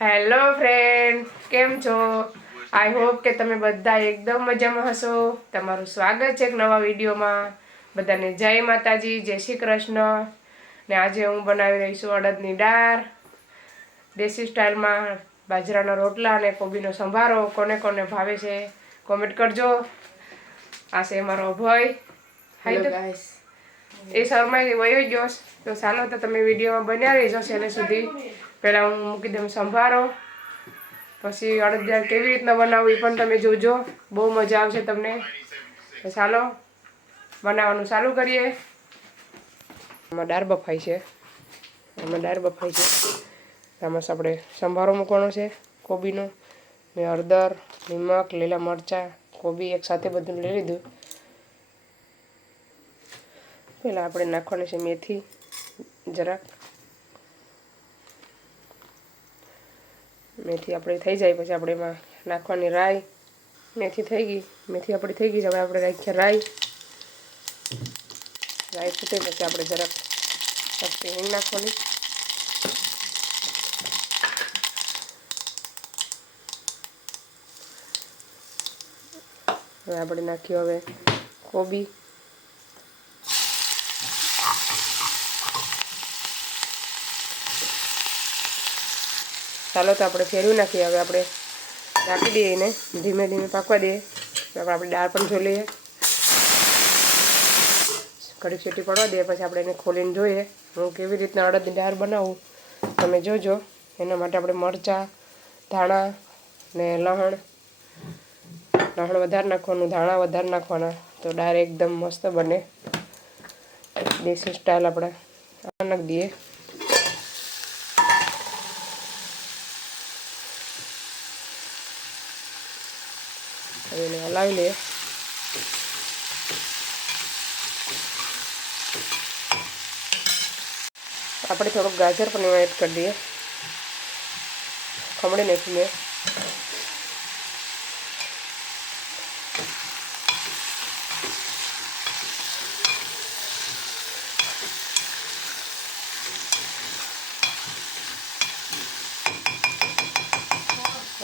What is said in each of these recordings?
Hello friend કેમ છો? I hope કે તમે બધા એકદમ મજામાં હશો. તમારું સ્વાગત છે એક નવા વિડીયોમાં. બધાને જય માતાજી જય શ્રી કૃષ્ણ. ને આજે હું બનાવી રહી છું અડદની દાળ દેશી સ્ટાઇલમાં બાજરાના રોટલા અને કોબીનો સંભારો. કોને કોને ભાવે છે કોમેન્ટ કરજો. આ છે મારો ભય. હાય તો એ શર્માઈ વયો ગયો. તો ચાલો તો તમે વિડીયોમાં બન્યા રહેજો છેલ્લે સુધી. પહેલાં હું મૂકી દઉં સંભારો. પછી અડદિયા કેવી રીતના બનાવવું એ પણ તમે જોજો. બહુ મજા આવશે તમને. તો ચાલો, બનાવવાનું ચાલુ કરીએ. આમાં દાળ બફાઈ છે. આમાં દાળ બફાઈ છે. આમાં આપણે સંભારો મૂકવાનો છે, કોબીનો મેં હળદર, નિમક, લીલા મરચાં, કોબી એકસાથે બધું લઈ લીધું. પહેલાં આપણે નાખવાની છે મેથી, જરાક. મેથી આપણે થઈ જાય, પછી આપણે એમાં નાખવાની રાઈ. મેથી થઈ ગઈ, મેથી આપણી થઈ ગઈ છે, હવે આપણે રાખીએ રાઈ. રાઈ ફૂટે પછી આપણે જરાક ચપટી હિંગ નાખવાની. હવે આપણે નાખ્યું હવે કોબી. ચાલો તો આપણે ફેરવી નાખીએ. હવે આપણે રાખી દઈએ એને. ધીમે ધીમે પાકવા દઈએ. આપણે દાળ પણ જોઈ લઈએ. કઢી છૂટી પડવા દઈએ. પછી આપણે એને ખોલીને જોઈએ. હું કેવી રીતના અડદની દાળ બનાવું. તમે જોજો. એના માટે આપણે મરચાં, ધાણા ને લહણ. લહણ વધારે નાખવાનું, ધાણા વધારે નાખવાના. તો દાળ એકદમ મસ્ત બને. દેશી સ્ટાઇલ આપણે. નાખી દઈએ હવે એને હલાવી લઈએ. આપણે થોડુંક ગાજર પણ એમાં એડ કરી દઈએ. ખમણી નાખી મેં.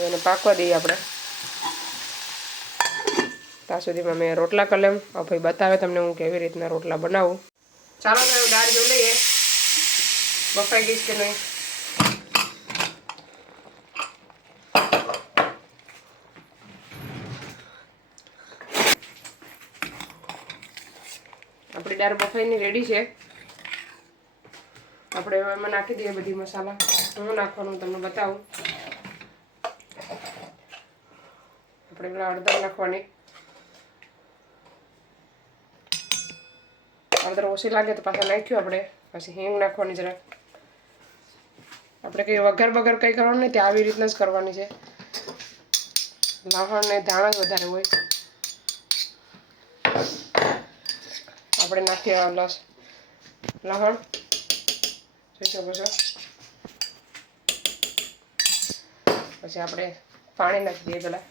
એને પાકવા દઈએ આપણે. ત્યાં સુધીમાં મેં રોટલા કરી લેમ. ભાઈ બતાવે તમને હું કેવી રીતના રોટલા બનાવું. ચાલો તો દાળ જોઈ લઈએ. બફાઈ ગઈશ કે નહીં? આપણી દાળ બફાઈની રેડી છે. આપણે હવે એમાં નાખી દઈએ બધી મસાલા. હું નાખવાનું તમને બતાવું. આપણે પેલા અડધા નાખવાની. હળદર ઓછી લાગે તો પાછા નાખ્યું આપણે પછી હિંગ નાખવાની જરાક આપણે કંઈ વઘાર બગર કંઈ કરવાનું નહીં તે આવી રીતના જ કરવાની છે લસણ ને ધાણા જ વધારે હોય આપણે નાખીએ લસ લહણ જોઈ શકો છો પછી આપણે પાણી નાખી દઈએ પેલા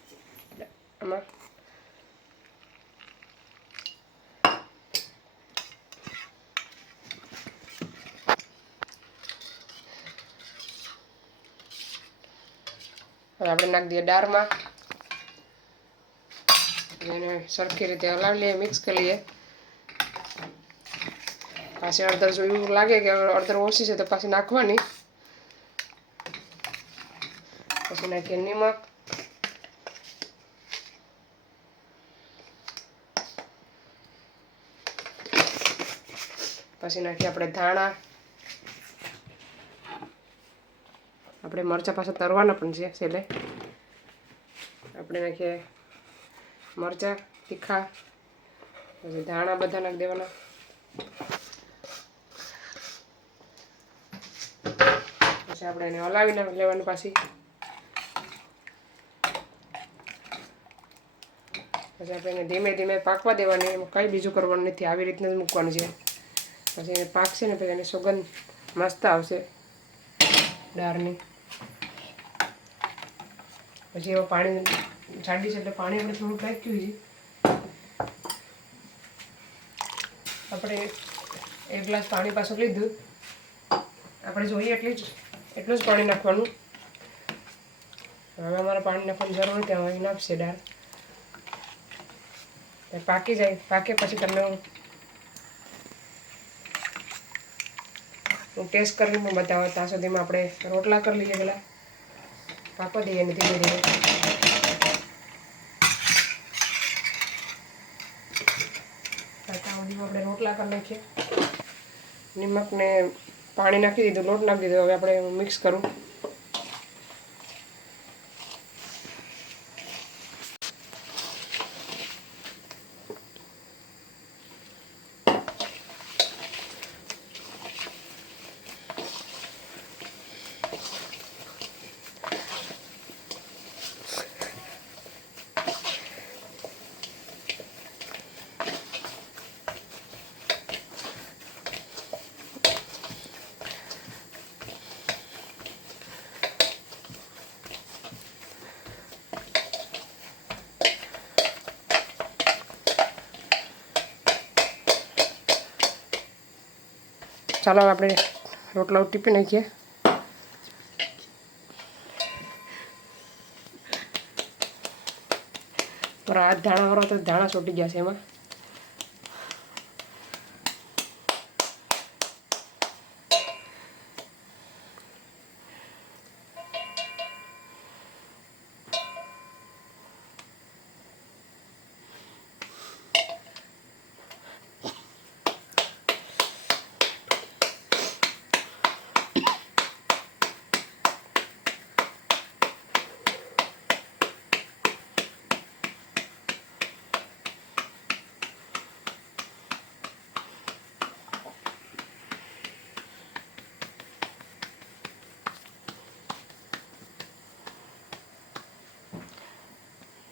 આમાં હવે આપણે નાખી દઈએ દાળમાં. એને સરખી રીતે હલાવી લઈએ મિક્સ કરી લઈએ. પાછી અડધર જો એવું લાગે કે અડધર ઓછી છે તો પાછી નાખવાની. પછી નાખીએ નિમક. પછી નાખીએ આપણે ધાણા. આપણે મરચાં પાછા તરવાના પણ છે, છેલ્લે. આપણે નાખીએ મરચાં, તીખા, પછી ધાણા બધા નાખી દેવાના. પછી આપણે એને હલાવીને લેવાની પાછી. પછી આપણે એને ધીમે ધીમે પાકવા દેવાની, એમાં કંઈ બીજું કરવાનું નથી, આવી રીતના જ મૂકવાનું છે. પછી એને પાકશે ને પછી એની સુગંધ મસ્ત આવશે. દાળની. પછી એમાં પાણી જાડી છે એટલે પાણી આપણે થોડુંક નાખ્યું છે. આપણે એક ગ્લાસ પાણી પાછું લીધું આપણે જોઈએ એટલી જ, એટલું જ પાણી નાખવાનું. હવે અમારે પાણી નાખવાની જરૂર નથી હવે નાખશે દાળ. પાકી જાય, પાકે પછી તમને હું ટેસ્ટ કરીને બતાવો. ત્યાં સુધીમાં આપણે રોટલા કરી લઈએ પહેલાં. પાકો દઈએ ને ધીમે ધીમે આપણે રોટલા કરી નાખીએ નિમકને પાણી નાખી દીધું, લોટ નાખી દીધો, હવે આપણે મિક્સ કરું. ચાલો આપણે રોટલા ટીપી નાખીએ. હાથ ધાણા વાળો તો ધાણા ચોટી ગયા છે એમાં.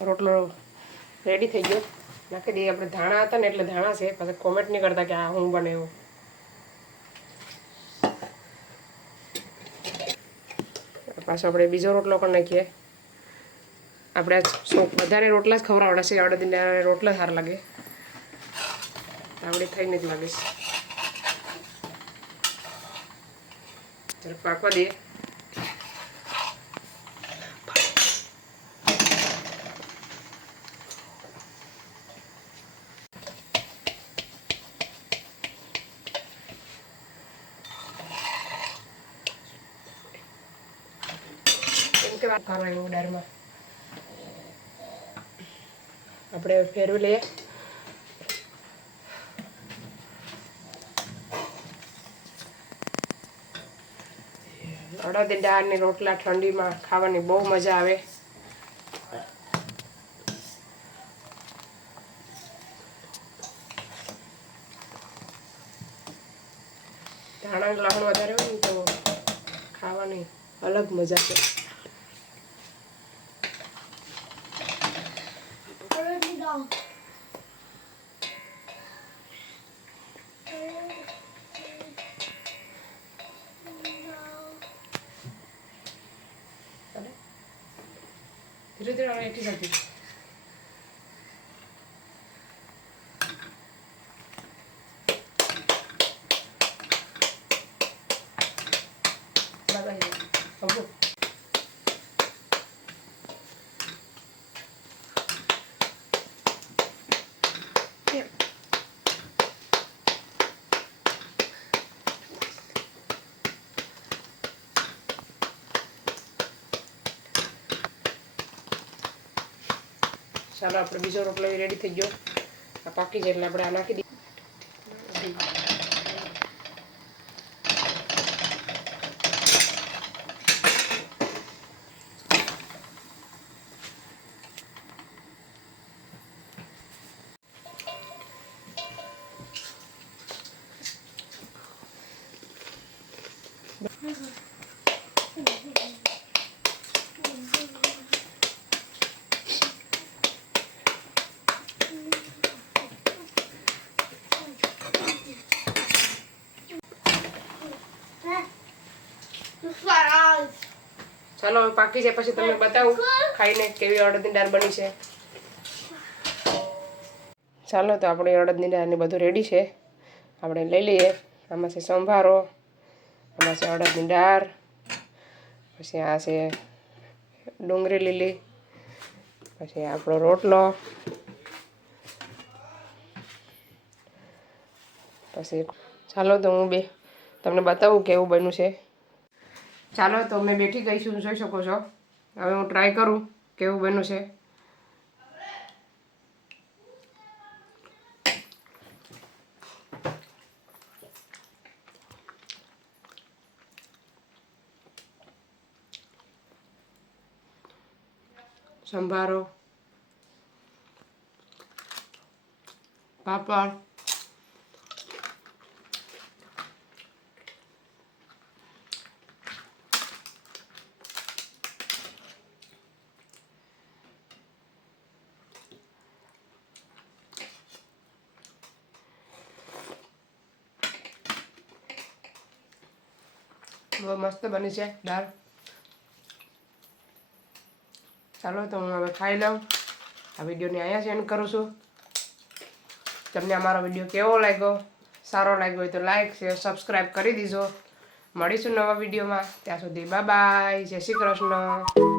રોટલો રેડી થઈ ગયો. નાખી દઈએ આપણે ધાણા હતા ને એટલે ધાણા છે. પછી કોમેન્ટ નહીં કરતા કે આ હું બને એવું. પાછો આપણે બીજો રોટલો પણ નાખીએ. આપણે વધારે રોટલા જ ખવડાવડા છે. આવડે દિને રોટલા સારા લાગે. આવડે થઈને જ લાગે. છે પાકવા દઈએ. એવું દાળમાં આપણે ફેરવી લઈએ. અડદ દાળની રોટલા ઠંડીમાં ખાવાની બહુ મજા આવે. ધાણા લહણ વધારે હોય ને તો ખાવાની અલગ મજા છે. ધીરે ધીરે હવે એકઠી કરતી ચાલો, આપણે બીજો રોટલો રેડી થઈ ગયો. આ પાકી જાય એટલે આપણે આ નાખી દઈએ ચાલો, હવે પાકી જાય, પછી તમને બતાવું ખાઈને કેવી અડદની દાળ બની છે. ચાલો, તો આપણી અડદની દાળની બધું રેડી છે. આપણે લઈ લઈએ. આમાં છે સંભારો, આમાં છે અડદની દાળ, પછી આ છે ડુંગળી લીલી, પછી આપણો રોટલો, પછી ચાલો, તો હું બે તમને બતાવું કેવું બન્યું છે. ચાલો, તો મેં બેઠી ગઈ છું જોઈ શકો છો. હવે હું ટ્રાય કરું કેવું બન્યું છે. સંભારો. પાપડ બહુ મસ્ત બની છે, દાળ. ચાલો, તો હું હવે ખાઈ લઉં. આ વિડીયોને અહીંયા સેન્ડ કરું છું. તમને અમારો વીડિયો કેવો લાગ્યો, સારો લાગ્યો હોય તો લાઈક શેર સબસ્ક્રાઈબ કરી દીજો. મળીશું નવા વિડીયોમાં. ત્યાં સુધી બાય જય શ્રી કૃષ્ણ.